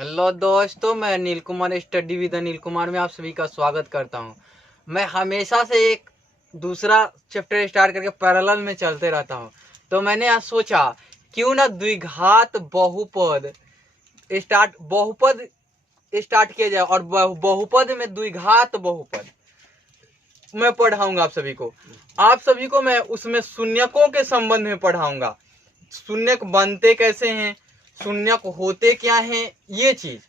Hello दोस्तों, मैं नील Kumar study with Anil Kumar में आप सभी का स्वागत करता हूं। मैं हमेशा से एक दूसरा चैप्टर स्टार्ट करके पैरेलल में चलते रहता हूं। तो मैंने आज सोचा क्यों ना द्विघात बहुपद स्टार्ट किया जाए और बहुपद में द्विघात बहुपद मैं पढ़ाऊंगा आप सभी को मैं उसमें शून्यकों के संबंध में पढ़ाऊंगा। शून्यक बनते कैसे हैं, शून्यक होते क्या हैं, ये चीज।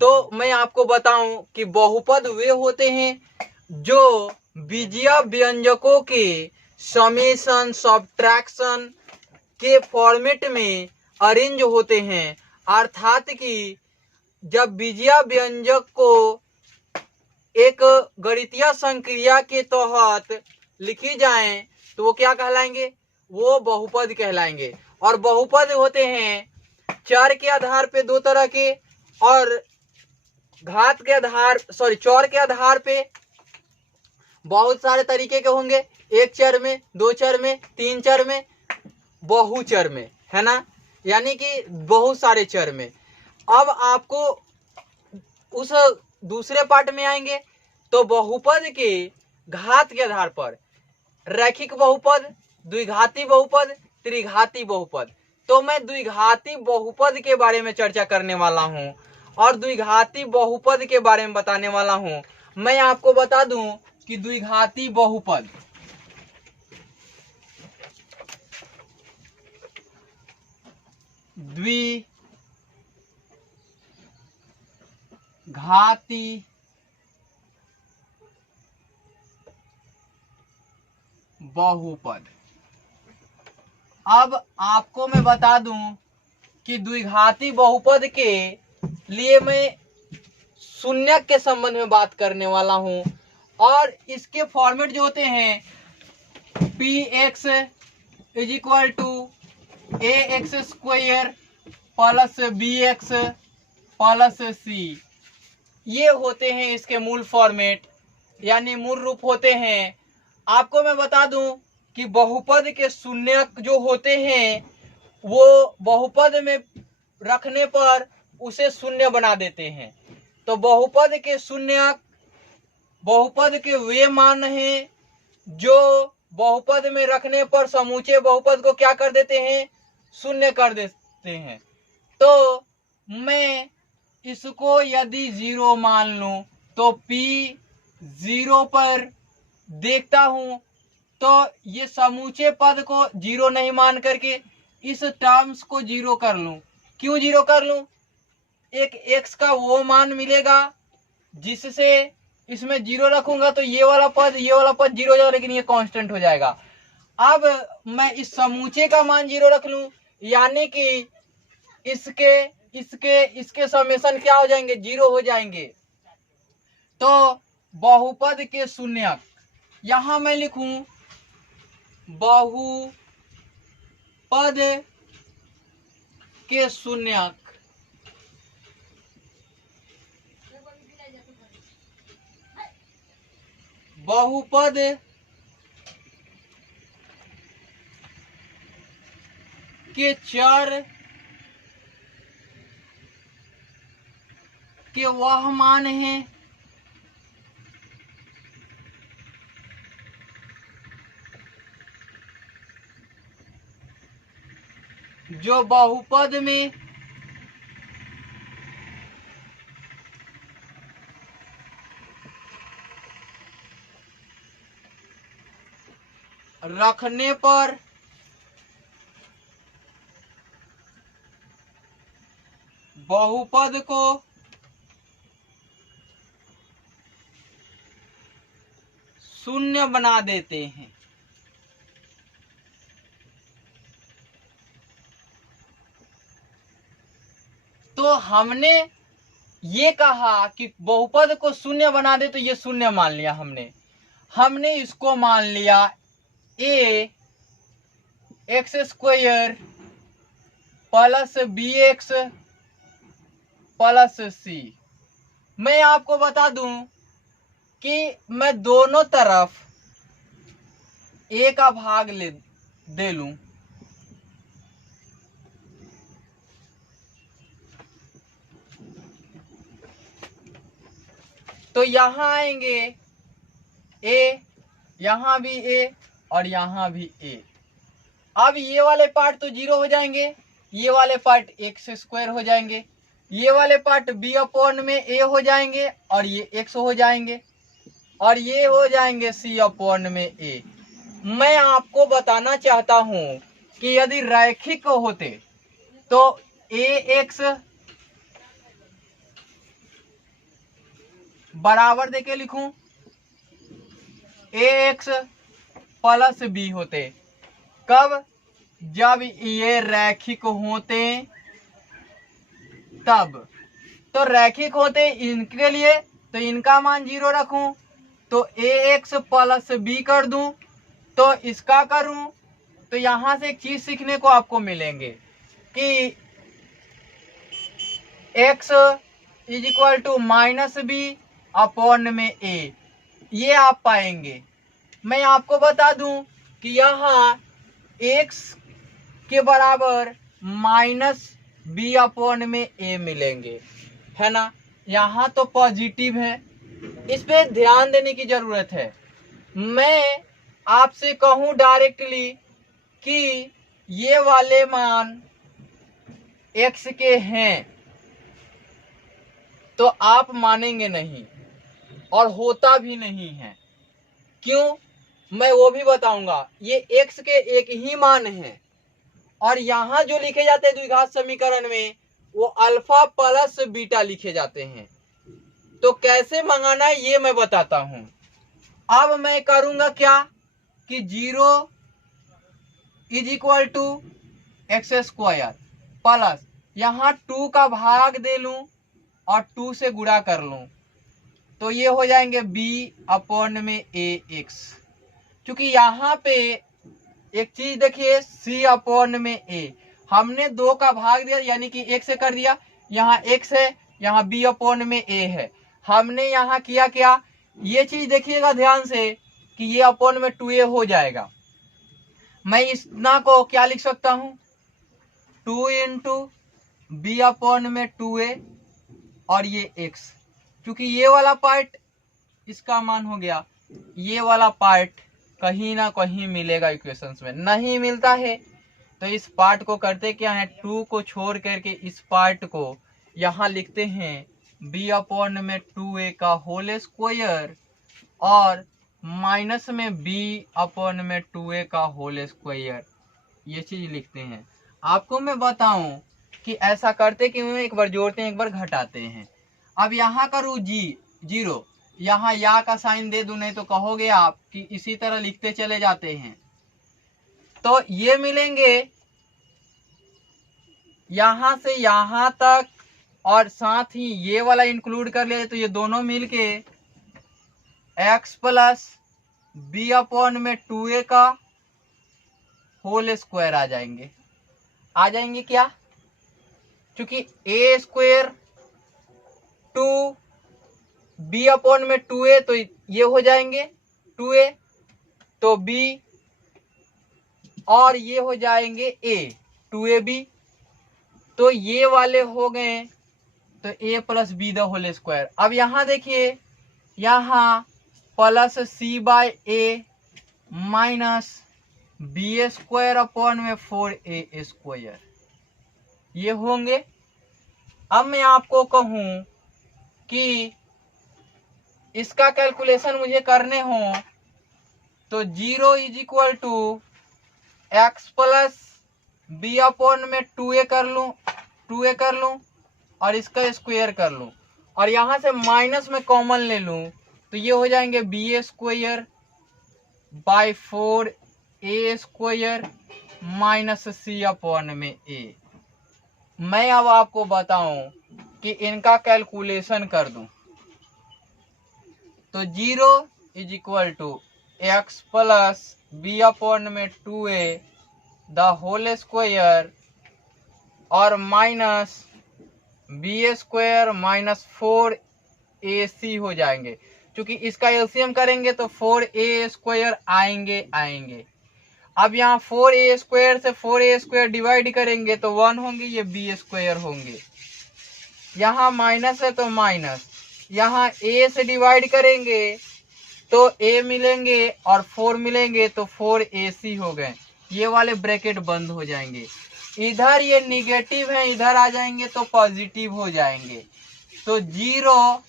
तो मैं आपको बताऊं कि बहुपद वे होते हैं जो बीजीय व्यंजकों के समेशन सब्ट्रैक्शन के फॉर्मेट में अरेंज होते हैं। अर्थात कि जब बीजीय व्यंजक को एक गणितीय संक्रिया के तहत लिखी जाए तो वो क्या कहलाएंगे, वो बहुपद कहलाएंगे। और बहुपद होते हैं चर के आधार पे दो तरह के और चौर के आधार पे बहुत सारे तरीके के होंगे। एक चर में, दो चर में, तीन चर में, बहुचर में, है ना, यानी कि बहुत सारे चर में। अब आपको उस दूसरे पार्ट में आएंगे तो बहुपद के घात के आधार पर रैखिक बहुपद, द्विघाती बहुपद, त्रिघाती बहुपद। तो मैं द्विघाती बहुपद के बारे में चर्चा करने वाला हूं और द्विघाती बहुपद के बारे में बताने वाला हूं। मैं आपको बता दूं कि द्विघाती बहुपद घाती बहुपद। अब आपको मैं बता दूं कि द्विघाती बहुपद के लिए मैं शून्यक के संबंध में बात करने वाला हूं और इसके फॉर्मेट जो होते हैं px is equal to ax square plus bx plus c, ये होते हैं इसके मूल फॉर्मेट यानी मूल रूप होते हैं। आपको मैं बता दूं कि बहुपद के शून्यक जो होते हैं वो बहुपद में रखने पर उसे शून्य बना देते हैं। तो बहुपद के शून्यक बहुपद के वे मान हैं जो बहुपद में रखने पर समूचे बहुपद को क्या कर देते हैं, शून्य कर देते हैं। तो मैं इसको यदि 0 मान लूं तो p 0 पर देखता हूं तो ये समूचे पद को 0 नहीं मान करके इस टर्म्स को 0 कर लूं। क्यों 0 कर लूं, एक x का वो मान मिलेगा जिससे इसमें 0 रखूंगा तो ये वाला पद 0 हो जाएगा, लेकिन ये कांस्टेंट हो जाएगा। अब मैं इस समूचे का मान 0 रख लूं यानी कि इसके समेशन क्या हो जाएंगे, 0 हो जाएंगे। तो बहुपद के शून्यक यहां मैं लिखूं बहुपद के शून्यक बहुपद के चर के वह मान हैं जो बहुपद में रखने पर बहुपद को शून्य बना देते हैं। तो हमने ये कहा कि बहुपद को शून्य बना दे, तो ये शून्य मान लिया हमने इसको मान लिया a x square plus bx plus c। मैं आपको बता दूं कि मैं दोनों तरफ a का भाग दे लूं तो यहाँ आएंगे ए, यहाँ भी ए और यहाँ भी ए। अब ये वाले पार्ट तो 0 हो जाएंगे, ये वाले पार्ट एक्स स्क्वायर हो जाएंगे, ये वाले पार्ट बी अपॉन में ए हो जाएंगे और ये एक्स हो जाएंगे और ये हो जाएंगे सी अपॉन में ए। मैं आपको बताना चाहता हूं कि यदि रैखिक होते तो ए एक्स बराबर देके लिखूं ए एक्स प्लस बी होते। कब? जब ये रैखिक होते तब। तो रैखिक होते इनके लिए तो इनका मान 0 रखूं तो ए एक्स प्लस बी कर दूं, तो इसका करूं तो यहां से एक चीज सीखने को आपको मिलेंगे कि x is equal to minus B upon में ए, ये आप पाएंगे। मैं आपको बता दूं कि यहाँ x के बराबर माइनस बी अपॉन में ए मिलेंगे, है ना। यहाँ तो पॉजिटिव है, इस पे ध्यान देने की जरूरत है। मैं आपसे कहूं डायरेक्टली कि ये वाले मान x के हैं तो आप मानेंगे नहीं और होता भी नहीं है। क्यों? मैं वो भी बताऊंगा। ये x के एक ही मान है और यहाँ जो लिखे जाते हैं द्विघात समीकरण में वो अल्फा प्लस बीटा लिखे जाते हैं। तो कैसे मंगाना है ये मैं बताता हूं। अब मैं करूंगा क्या कि 0 is equal to x square plus यहाँ 2 का भाग दे लूं और 2 से गुणा कर लूं तो ये हो जाएंगे b अपॉन में ए एक्स। क्योंकि यहाँ पे एक चीज देखिए c अपॉन में a, हमने 2 का भाग दिया यानी कि 1 से कर दिया, यहाँ x है यहाँ b अपॉन में a है। हमने यहाँ किया क्या, ये चीज देखिएगा ध्यान से कि ये अपॉन में 2a हो जाएगा। मैं इतना को क्या लिख सकता हूँ 2 इंटू बी अपॉन में 2a और ये x, क्योंकि ये वाला पार्ट इसका मान हो गया, ये वाला पार्ट कहीं ना कहीं मिलेगा इक्वेशंस में, नहीं मिलता है तो इस पार्ट को करते क्या है 2 को छोड़ करके इस पार्ट को यहाँ लिखते हैं b अपॉन में 2a का होल स्क्वायर और माइनस में b अपॉन में 2a का होल स्क्वायर, ये चीज लिखते हैं। आपको मैं बताऊं कि ऐसा करते क्यों, एक बार जोड़ते हैं एक बार घटाते हैं। अब यहाँ करूँ 0, यहाँ या का साइन दे दूं, नहीं तो कहोगे आप कि इसी तरह लिखते चले जाते हैं। तो ये मिलेंगे यहाँ से यहाँ तक और साथ ही ये वाला इंक्लूड कर ले तो ये दोनों मिलके x प्लस बी अपॉन में 2a का होल स्क्वायर आ जाएंगे क्या, क्योंकि a स्क्वायर 2 b अपॉन में 2a तो ये हो जाएंगे 2a, तो b और ये हो जाएंगे a 2ab, तो ये वाले हो गए तो a plus B the whole square. अब यहाँ देखिए यहाँ plus c by a minus B square upon में 4a स्क्वायर ये होंगे। अब मैं आपको कहूं कि इसका कैलकुलेशन मुझे करने हो तो 0 is equal to x plus B upon में 2a कर लूं और इसका स्क्वायर कर लूं और यहाँ से माइनस में कॉमन ले लूं तो ये हो जाएंगे B square by 4a square minus C upon में a। मैं अब आपको बताऊं कि इनका कैलकुलेशन कर दूं तो 0 is equal to x plus B upon में 2a द होल स्क्वायर और minus B square minus 4ac हो जाएंगे, क्योंकि इसका एलसीएम करेंगे तो 4a स्क्वायर आएंगे। अब यहाँ 4a स्क्वायर से 4a स्क्वायर डिवाइड करेंगे तो 1 होंगे, ये b स्क्वायर होंगे। यहाँ माइनस है तो माइनस, यहाँ a से डिवाइड करेंगे तो a मिलेंगे और 4 मिलेंगे तो 4ac हो गए। ये वाले ब्रैकेट बंद हो जाएंगे। इधर ये निगेटिव है, इधर आ जाएंगे तो पॉजिटिव हो जाएंगे। तो 0।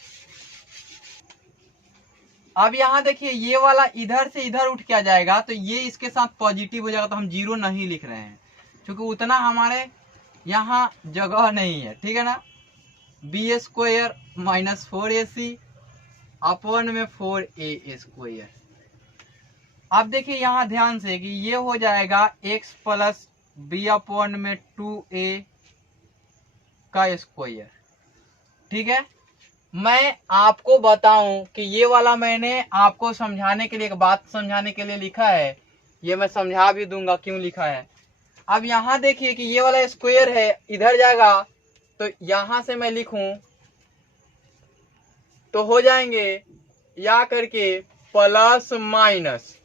अब यहाँ देखिए ये वाला इधर से इधर उठ के आ जाएगा तो ये इसके साथ पॉजिटिव हो जाएगा, तो हम 0 नहीं लिख रहे हैं क्योंकि उतना हमारे यहाँ जगह नहीं है। ठीक है ना। b square minus 4ac upon में 4a स्क्वायर। अब देखिए यहाँ ध्यान से कि ये हो जाएगा x प्लस b अपॉन में 2a का स्क्वायर। ठीक है। मैं आपको बताऊं कि ये वाला मैंने आपको समझाने के लिए, एक बात समझाने के लिए लिखा है, ये मैं समझा भी दूंगा क्यों लिखा है। अब यहाँ देखिए कि ये वाला स्क्वायर है, इधर जाएगा तो यहां से मैं लिखूं तो हो जाएंगे या करके प्लस माइनस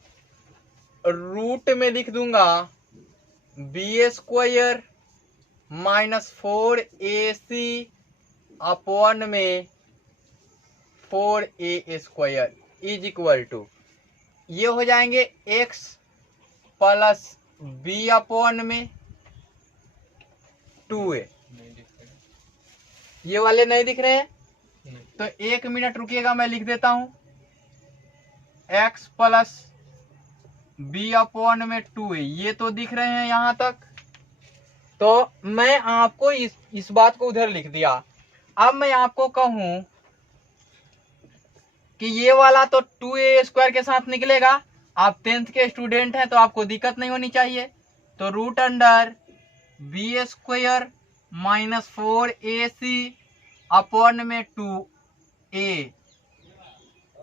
रूट में लिख दूंगा b square minus 4ac upon में 4a square is equal to, ये हो जाएंगे x प्लस b अपॉन में 2a। ये वाले नहीं दिख रहे हैं तो 1 मिनट रुकिएगा, मैं लिख देता हूं x प्लस b अपॉन में 2a। ये तो दिख रहे हैं यहां तक, तो मैं आपको इस बात को उधर लिख दिया। अब मैं आपको कहूं कि ये वाला तो 2a स्क्वायर के साथ निकलेगा। आप 10th के स्टूडेंट हैं तो आपको दिक्कत नहीं होनी चाहिए। तो root under b square minus 4ac upon में 2a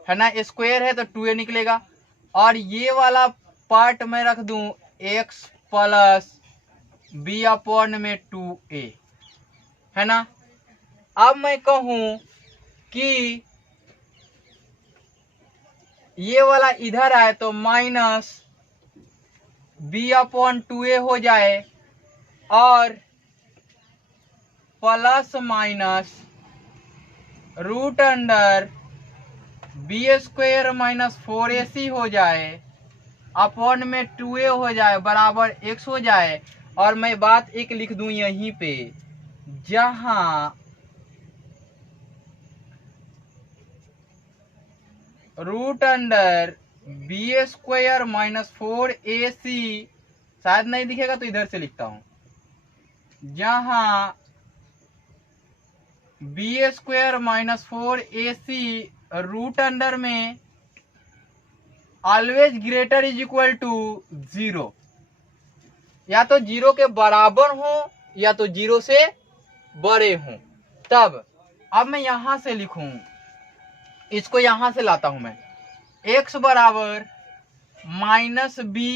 है ना, स्क्वायर है तो 2a निकलेगा। और ये वाला पार्ट मैं रख दूं x प्लस b अपॉन में 2a है ना। अब मैं कहूं कि ये वाला इधर आए तो माइनस b अपॉन 2a हो जाए और plus minus root under b square minus 4ac हो जाए अपॉन में 2a हो जाए बराबर x हो जाए। और मैं बात एक लिख दूं यहीं पे, जहां root under b square minus 4ac, शायद नहीं दिखेगा तो इधर से लिखता हूं, जहां b square minus 4ac root under में always greater is equal to 0, या तो 0 के बराबर हो या तो 0 से बड़े हों। तब अब मैं यहां से लिखूं, इसको यहां से लाता हूं मैं, x बराबर minus b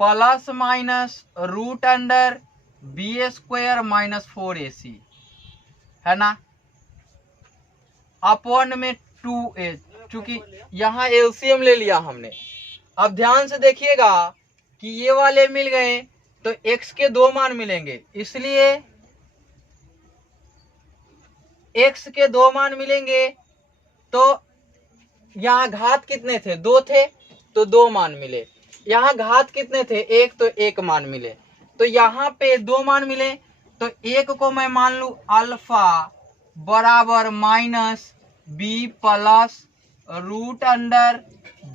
plus minus root under b square minus 4ac है ना अपॉन में 2a, चूंकि यहां एलसीएम ले लिया हमने। अब ध्यान से देखिएगा कि ये वाले मिल गए तो x के 2 मान मिलेंगे, इसलिए x के 2 मान मिलेंगे तो यहाँ घात कितने थे, 2 थे तो 2 मान मिले। यहाँ घात कितने थे, 1 तो 1 मान मिले। तो यहाँ पे 2 मान मिले तो 1 को मैं मान लू अल्फा बराबर minus b plus root under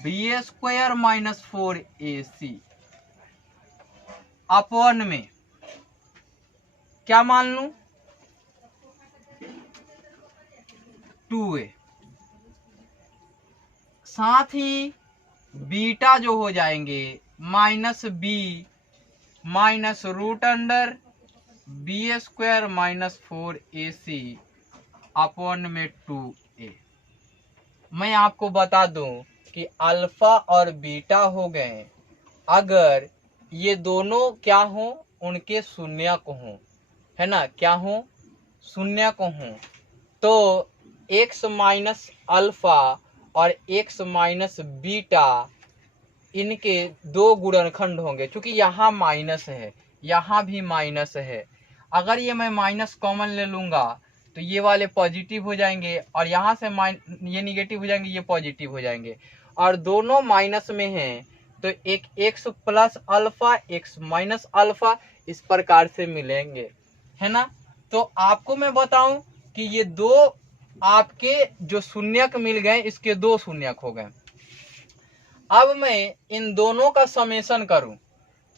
b square minus 4ac upon में क्या मान लू 2a। साथ ही बीटा जो हो जाएंगे minus b minus root under b square minus 4ac upon में 2a। मैं आपको बता दूं कि अल्फा और बीटा हो गए, अगर ये दोनों क्या हो, उनके शून्य को हो, है ना, क्या हो, शून्य को हो, तो x माइनस अल्फा और x माइनस बीटा इनके 2 गुणनखंड होंगे। क्योंकि यहाँ माइनस है, यहाँ भी माइनस है, अगर ये मैं माइनस कॉमन ले लूंगा तो ये वाले पॉजिटिव हो जाएंगे, और यहाँ से ये निगेटिव हो जाएंगे, ये पॉजिटिव हो जाएंगे, और दोनों माइनस में हैं, तो एक x plus alpha x minus alpha इस प्रकार से मिलेंगे, है ना। तो आपको मैं बताऊं कि ये दो आपके जो शून्यक मिल गए, इसके दो शून्यक हो गए। अब मैं इन दोनों का समेशन करूं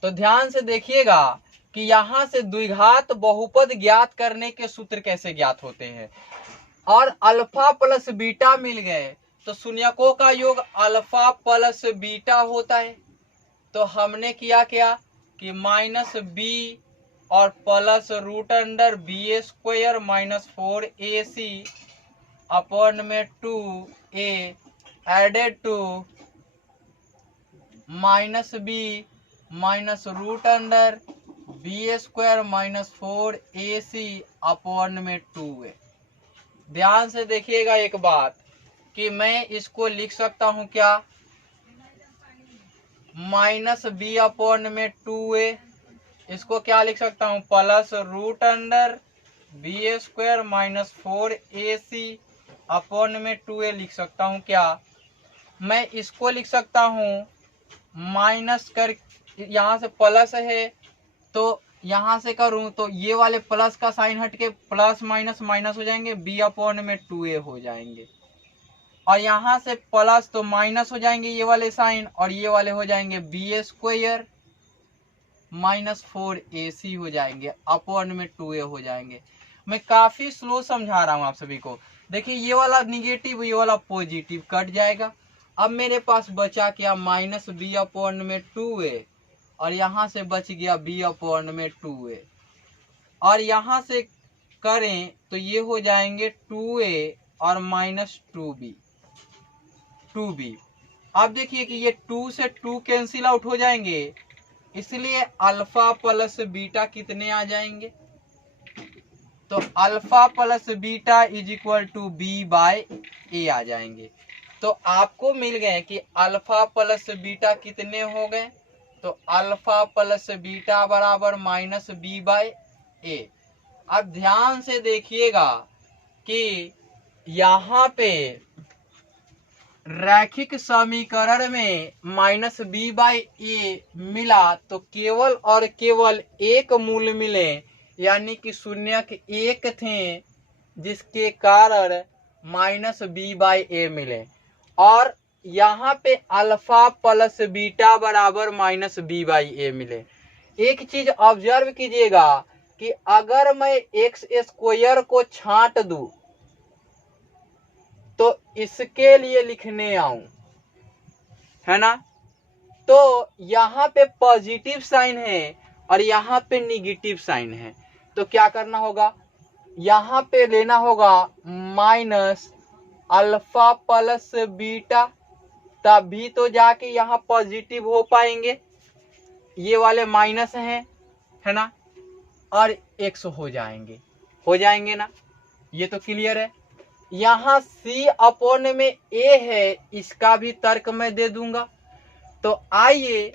तो ध्यान से देखिएगा कि यहां से द्विघात बहुपद ज्ञात करने के सूत्र कैसे ज्ञात होते हैं। और अल्फा प्लस बीटा मिल गए तो शून्यकों का योग अल्फा प्लस बीटा होता है। तो हमने किया क्या कि माइनस बी और plus root under B square minus 4ac upon में 2a added to minus B minus root under B square minus 4ac upon में 2a। ध्यान से देखिएगा एक बात कि मैं इसको लिख सकता हूं क्या, माइनस बी अपॉन में 2a, इसको क्या लिख सकता हूं plus root under B square minus 4ac upon में 2a लिख सकता हूं क्या। मैं इसको लिख सकता हूं माइनस कर, यहाँ से प्लस है तो यहाँ से करूं तो ये वाले प्लस का साइन हट के प्लस माइनस माइनस हो जाएंगे, बी अपॉन में 2a हो जाएंगे, और यहाँ से प्लस तो माइनस हो जाएंगे ये वाले साइन, और ये वाले हो जाएंगे बी स्क्वायर माइनस 4ac हो जाएंगे अपॉन में 2a हो जाएंगे। मैं काफी स्लो समझा रहा हूँ आप सभी को। देखिए ये वाला निगेटिव ये वाला पॉजिटिव कट जाएगा। अब मेरे पास बचा क्या, माइनस बी अपॉन में 2a, और यहाँ से बच गया बी अपॉन में 2a, और यहाँ से करें तो ये हो जाएंगे 2a और माइनस 2b। अब देखिए कि ये 2 से 2 कैंसिल आउट हो जाएंगे, इसलिए अल्फा प्लस बीटा कितने आ जाएंगे, तो alpha plus beta is equal to B by A आ जाएंगे। तो आपको मिल गए कि अल्फा प्लस बीटा कितने हो गए, तो अल्फा प्लस बीटा बराबर माइनस बी बाय ए। अब ध्यान से देखिएगा कि यहाँ पे रैखिक समीकरण में माइनस बी बाई ए मिला तो केवल और केवल एक मूल मिले, यानी कि शून्यक एक थे, जिसके कारण माइनस बी बाई ए मिले। और यहाँ पे अल्फा प्लस बीटा बराबर माइनस बी बाई ए मिले। एक चीज ऑब्जर्व कीजिएगा कि अगर मैं एक्स स्क्वायर को छांट दूं तो इसके लिए लिखने आऊं, है ना, तो यहाँ पे पॉजिटिव साइन है और यहाँ पे निगेटिव साइन है, तो क्या करना होगा, यहाँ पे लेना होगा माइनस अल्फा प्लस बीटा, तभी तो जाके यहाँ पॉजिटिव हो पाएंगे। ये वाले माइनस हैं, है ना, और एक्स हो जाएंगे ना, ये तो क्लियर है। यहाँ सी अपॉन में ए है, इसका भी तर्क मैं दे दूंगा। तो आइए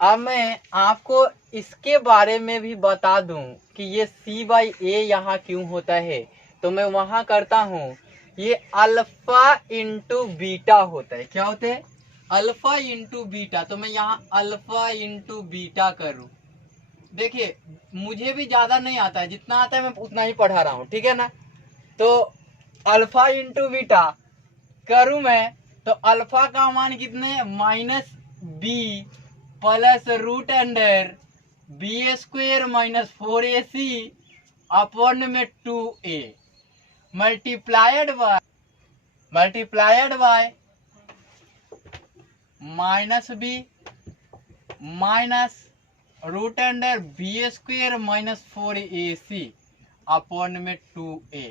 अब मैं आपको इसके बारे में भी बता दूं कि ये सी बाई ए यहाँ क्यों होता है। तो मैं वहां करता हूं, ये अल्फा इंटू बीटा होता है। क्या होता है, अल्फा इंटू बीटा। तो मैं यहाँ अल्फा इंटू बीटा करूं। देखिए मुझे भी ज्यादा नहीं आता है, जितना आता है मैं उतना ही पढ़ा रहा हूँ, ठीक है ना। तो अल्फा इंटू बीटा करूं मैं, तो अल्फा का मान कितने, minus B plus root under B square minus 4ac upon में 2a multiplied by minus B minus root under B square minus 4ac upon में 2a।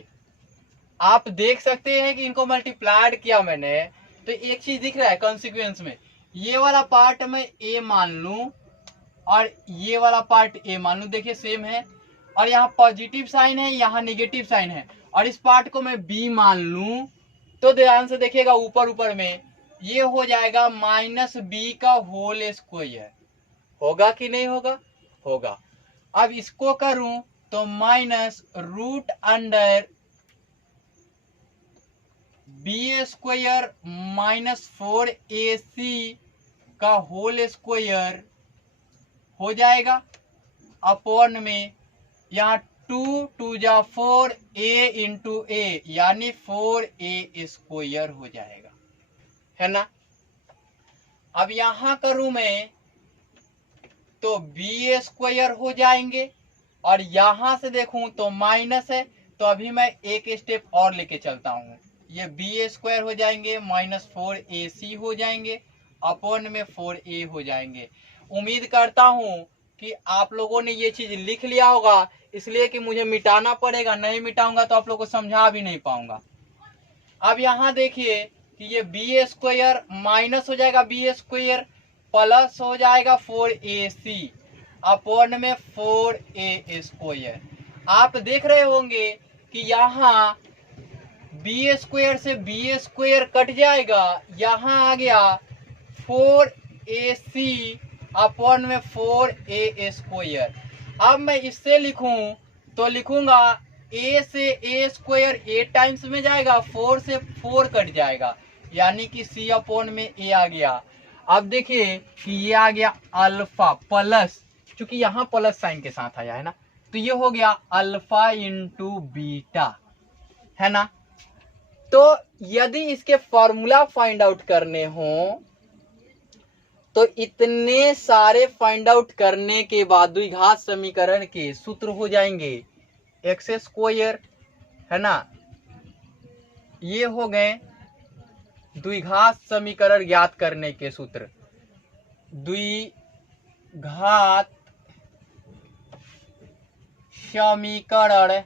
आप देख सकते हैं कि इनको मल्टीप्लाइड किया मैंने, तो एक चीज दिख रहा है कॉन्सिक्वेंस में, ये वाला पार्ट में a मान लूं और ये वाला पार्ट a मान लूं, देखिए सेम है, और यहाँ पॉजिटिव साइन है, यहाँ नेगेटिव साइन है, और इस पार्ट को मैं b मान लूं, तो ध्यान से देखिएगा ऊपर में ये हो जाएगा माइनस बी का होल स्क्वायर। होगा कि नहीं होगा, होगा। अब इसको करूं तो minus root under B square minus 4ac का होल स्क्वायर हो जाएगा अपॉन में यहाँ 2 जा 4 a इंटू ए यानी 4a स्क्वायर हो जाएगा, है ना। अब यहां करूं मैं तो बी स्क्वायर हो जाएंगे और यहां से देखूं तो माइनस है, तो अभी मैं एक स्टेप और लेके चलता हूं। ये बी स्क्वायर हो जाएंगे माइनस 4ac हो जाएंगे अपॉन में 4a हो जाएंगे। उम्मीद करता हूं कि आप लोगों ने ये चीज लिख लिया होगा, इसलिए कि मुझे मिटाना पड़ेगा, नहीं मिटाऊंगा तो आप लोगों को समझा भी नहीं पाऊंगा। अब यहाँ देखिए कि ये बी स्क्वायर माइनस हो जाएगा बी स्क्वायर प्लस हो जाएगा 4ac अपॉन में 4a स्क्वायर। आप देख रहे होंगे कि यहाँ बी स्क्वायर से बी स्क्वायर कट जाएगा, यहाँ आ गया 4ac अपॉन में 4a स्क्वायर। अब मैं इससे लिखूं तो लिखूंगा a से a स्क्वायर a टाइम्स में जाएगा, 4 से 4 कट जाएगा, यानी कि c अपॉन में a आ गया। अब देखिए कि ये आ गया अल्फा प्लस, चूंकि यहाँ प्लस साइन के साथ आया है ना, तो ये हो गया अल्फा इंटू बीटा, है ना। तो यदि इसके फॉर्मूला फाइंड आउट करने हो तो इतने सारे फाइंड आउट करने के बाद द्विघात समीकरण के सूत्र हो जाएंगे एक्स स्क्वायर, है ना। ये हो गए द्विघात समीकरण ज्ञात करने के सूत्र। द्विघात समीकरण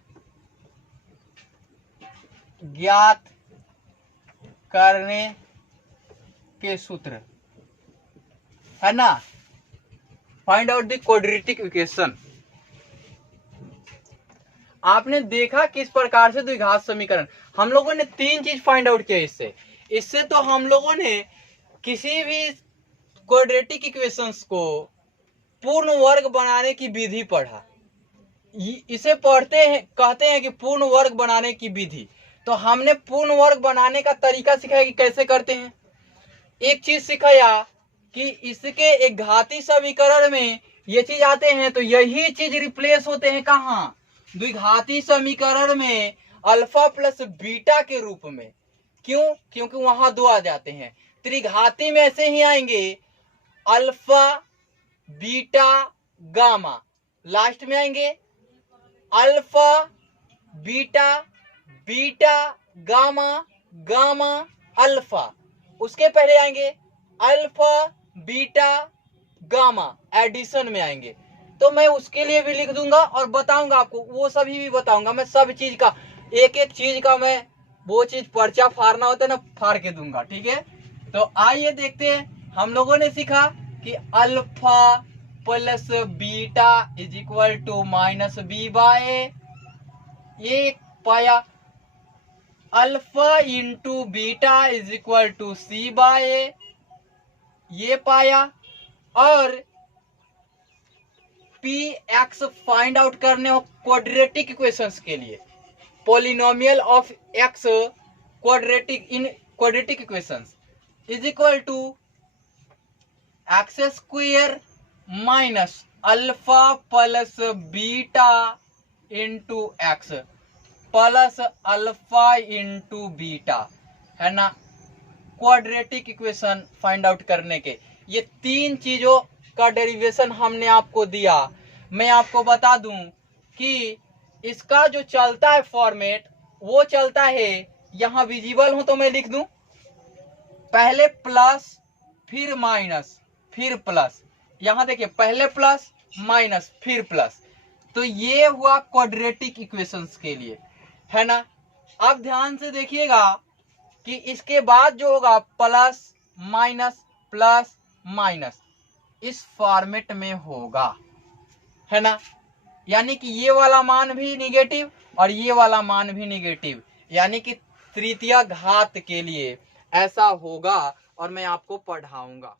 ज्ञात करने के सूत्र, है ना। Find out the quadratic equation. आपने देखा किस प्रकार से द्विघात समीकरण, हम लोगों ने 3 चीज फाइंड आउट किया इससे तो हम लोगों ने किसी भी क्वाड्रेटिक इक्वेशंस को पूर्ण वर्ग बनाने की विधि पढ़ा। इसे पढ़ते हैं, कहते हैं कि पूर्ण वर्ग बनाने की विधि। तो हमने पूर्ण वर्ग बनाने का तरीका सिखाया कि कैसे करते हैं। एक चीज सिखाया कि इसके एक घाती समीकरण में ये चीज आते हैं तो यही चीज रिप्लेस होते हैं कहाँ, द्विघाती समीकरण में अल्फा प्लस बीटा के रूप में। क्यों? क्योंकि वहां 2 आ जाते हैं। त्रिघाती में ऐसे ही आएंगे अल्फा बीटा गामा, लास्ट में आएंगे alpha beta beta gamma gamma alpha, उसके पहले आएंगे अल्फा बीटा गामा, एडिशन में आएंगे। तो मैं उसके लिए भी लिख दूंगा और बताऊंगा आपको, वो सभी भी बताऊंगा। मैं सब चीज का एक एक चीज का मैं वो चीज पर्चा फाड़ना होता है ना, फाड़ के दूंगा, ठीक है। तो आइए देखते हैं। हम लोगों ने सीखा कि alpha plus beta is equal to minus B by A, ये पाया। Alpha into beta is equal to C by A, ये पाया। और पी एक्स फाइंड आउट करने हो क्वाड्रेटिक इक्वेशंस के लिए, polynomial of x quadratic in quadratic equations is equal to x square minus alpha plus beta into x plus alpha into beta, है ना। Quadratic equation find out करने के ये 3 चीजों का डेरिवेशन हमने आपको दिया। मैं आपको बता दूं कि इसका जो चलता है फॉर्मेट वो चलता है, यहां विजिबल हो तो मैं लिख दूं, पहले प्लस फिर माइनस फिर प्लस। यहां देखिए पहले प्लस माइनस फिर प्लस। तो ये हुआ क्वाड्रेटिक इक्वेशंस के लिए, है ना। अब ध्यान से देखिएगा कि इसके बाद जो होगा प्लस माइनस इस फॉर्मेट में होगा, है ना। यानी कि ये वाला मान भी निगेटिव और ये वाला मान भी निगेटिव, यानी कि तृतीय घात के लिए ऐसा होगा और मैं आपको पढ़ाऊंगा।